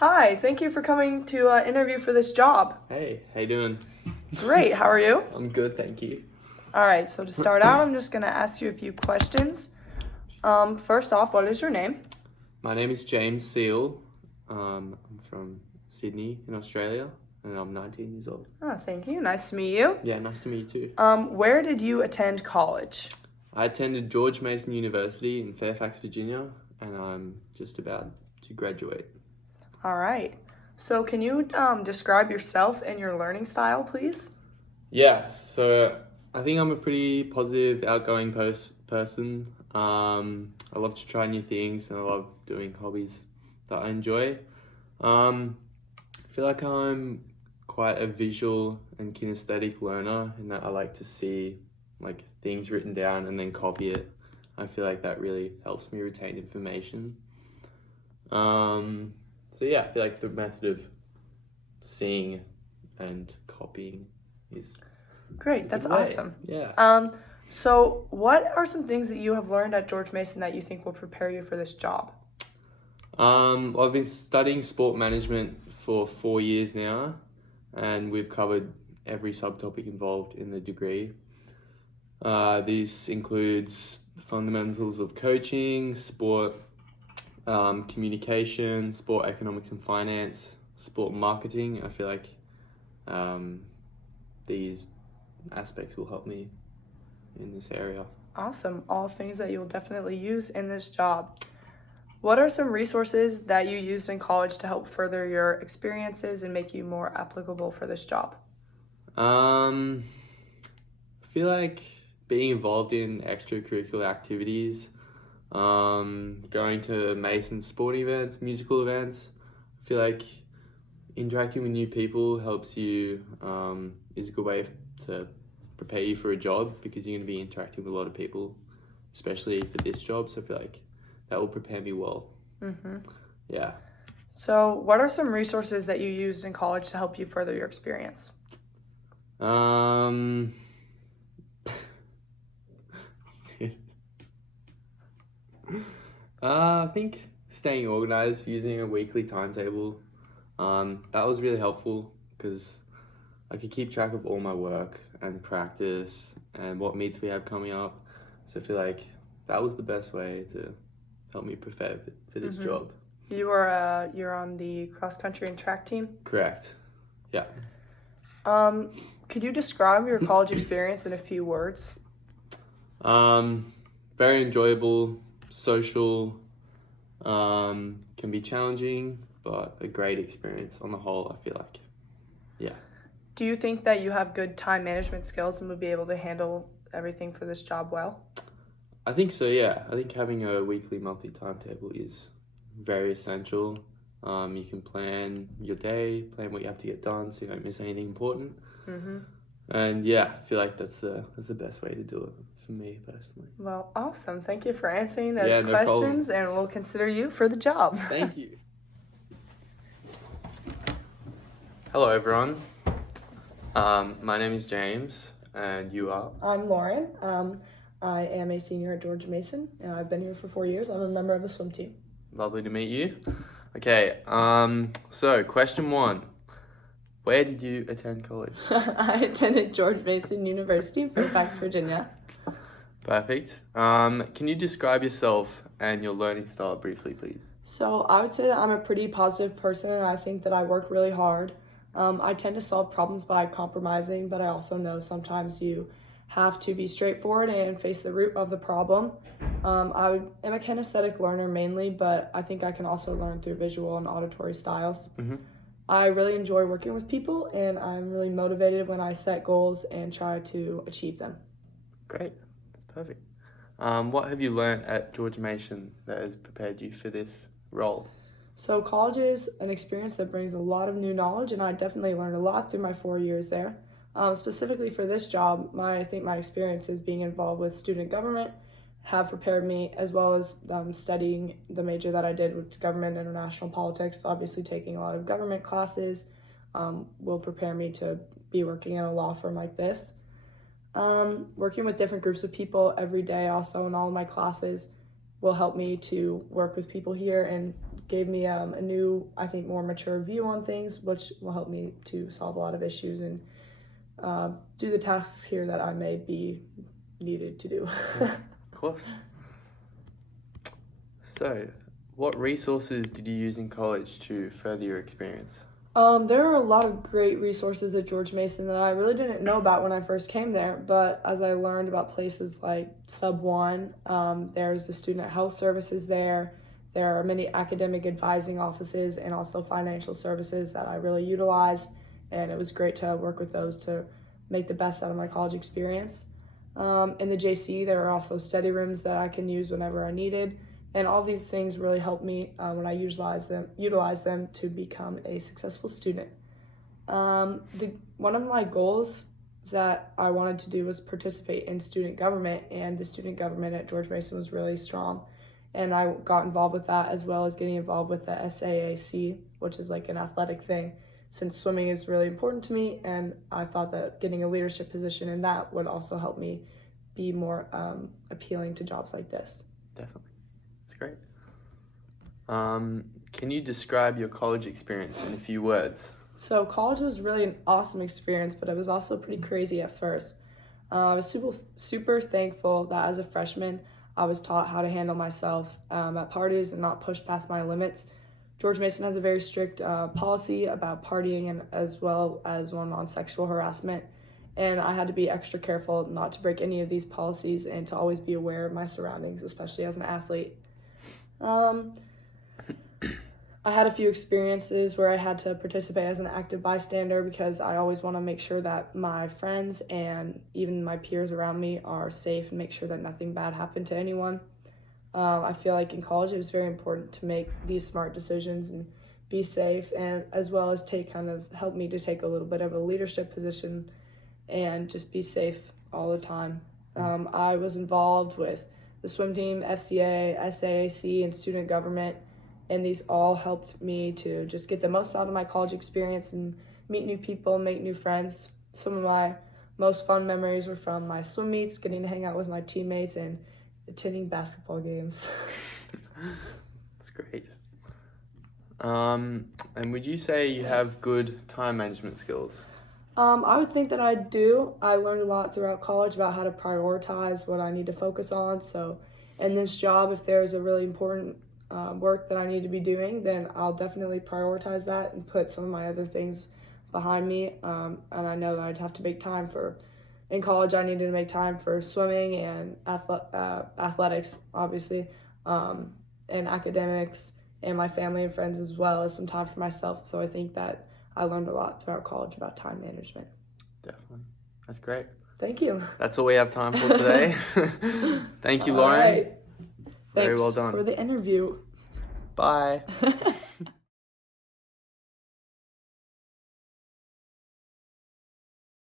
Hi, thank you for coming to interview for this job. Hey, how you doing? Great, how are you? I'm good, thank you. All right, so to start out, I'm just going to ask you a few questions. First off, what is your name? My name is James Seal. I'm from Sydney in Australia, and I'm 19 years old. Oh, thank you. Nice to meet you. Yeah, nice to meet you too. Where did you attend college? I attended George Mason University in Fairfax, Virginia, and I'm just about to graduate. All right. So can you describe yourself and your learning style, please? Yeah, so I think I'm a pretty positive, outgoing person. I love to try new things, and I love doing hobbies that I enjoy. I feel like I'm quite a visual and kinesthetic learner, in that I like to see like things written down and then copy it. I feel like that really helps me retain information. So yeah, I feel like the method of seeing and copying is Great, that's way. awesome. Yeah. So what are some things that you have learned at George Mason that you think will prepare you for this job? Well, I've been studying sport management for 4 years now, and we've covered every subtopic involved in the degree. This includes fundamentals of coaching, sport communication, sport economics and finance, sport marketing. I feel like these aspects will help me in this area. Awesome. All things that you will definitely use in this job. What are some resources that you used in college to help further your experiences and make you more applicable for this job? I feel like being involved in extracurricular activities, going to Mason sporting events, musical events. I feel like interacting with new people helps you, is a good way to prepare you for a job, because you're going to be interacting with a lot of people, especially for this job. So I feel like that will prepare me well. Mm-hmm. Yeah. So what are some resources that you used in college to help you further your experience? I think staying organized, using a weekly timetable, that was really helpful, because I could keep track of all my work and practice and what meets we have coming up. So I feel like that was the best way to help me prepare for this job. You're on the cross country and track team? Correct. Yeah. Could you describe your college experience in a few words? Very enjoyable, social, can be challenging, but a great experience on the whole, I feel like. Yeah. Do you think that you have good time management skills and would be able to handle everything for this job well? I think so, yeah. I think having a weekly, monthly timetable is very essential. You can plan your day, plan what you have to get done so you don't miss anything important. Mm-hmm. And yeah, I feel like that's the best way to do it for me personally. Well, awesome. Thank you for answering those No questions, problem. and we'll consider you for the job. Thank you. Hello, everyone. My name is James, and you are? I'm Lauren. I am a senior at George Mason, and I've been here for 4 years. I'm a member of the swim team. Lovely to meet you. Okay, so question 1. Where did you attend college? I attended George Mason University in Fairfax, Virginia. Perfect. Can you describe yourself and your learning style briefly, please? So I would say that I'm a pretty positive person, and I think that I work really hard. I tend to solve problems by compromising, but I also know sometimes you have to be straightforward and face the root of the problem. I'm a kinesthetic learner mainly, but I think I can also learn through visual and auditory styles. Mm-hmm. I really enjoy working with people, and I'm really motivated when I set goals and try to achieve them. Great, that's perfect. What have you learned at George Mason that has prepared you for this role? So college is an experience that brings a lot of new knowledge, and I definitely learned a lot through my 4 years there. Specifically for this job, I think my experiences being involved with student government have prepared me, as well as studying the major that I did, which is government and international politics. Obviously taking a lot of government classes will prepare me to be working in a law firm like this. Working with different groups of people every day also in all of my classes will help me to work with people here and gave me a new, I think, more mature view on things, which will help me to solve a lot of issues and do the tasks here that I may be needed to do. Of course. So, what resources did you use in college to further your experience? There are a lot of great resources at George Mason that I really didn't know about when I first came there, but as I learned about places like Sub 1, there's the student health services there. There are many academic advising offices and also financial services that I really utilized, and it was great to work with those to make the best out of my college experience. In the JC, there are also study rooms that I can use whenever I needed. And all these things really help me when I utilize them to become a successful student. One of my goals that I wanted to do was participate in student government, and the student government at George Mason was really strong. And I got involved with that, as well as getting involved with the SAAC, which is like an athletic thing, since swimming is really important to me, and I thought that getting a leadership position in that would also help me be more appealing to jobs like this. Definitely. Great. Can you describe your college experience in a few words? So college was really an awesome experience, but it was also pretty crazy at first. I was super thankful that as a freshman, I was taught how to handle myself at parties and not push past my limits. George Mason has a very strict policy about partying and as well as one on sexual harassment. And I had to be extra careful not to break any of these policies and to always be aware of my surroundings, especially as an athlete. I had a few experiences where I had to participate as an active bystander because I always want to make sure that my friends and even my peers around me are safe and make sure that nothing bad happened to anyone. I feel like in college it was very important to make these smart decisions and be safe, and as well as help me to take a little bit of a leadership position and just be safe all the time. I was involved with the swim team, FCA, SAAC, and student government, and these all helped me to just get the most out of my college experience and meet new people, make new friends. Some of my most fun memories were from my swim meets, getting to hang out with my teammates, and attending basketball games. That's great. And would you say you have good time management skills? I would think that I do. I learned a lot throughout college about how to prioritize what I need to focus on. So in this job, if there's a really important work that I need to be doing, then I'll definitely prioritize that and put some of my other things behind me. And I know that I'd have to make time in college, I needed to make time for swimming and athletics, obviously, and academics, and my family and friends, as well as some time for myself. So I think that I learned a lot throughout college about time management. Definitely. That's great. Thank you. That's all we have time for today. Thank you, Lauren. All right. Very Thanks well done. for the interview. Bye.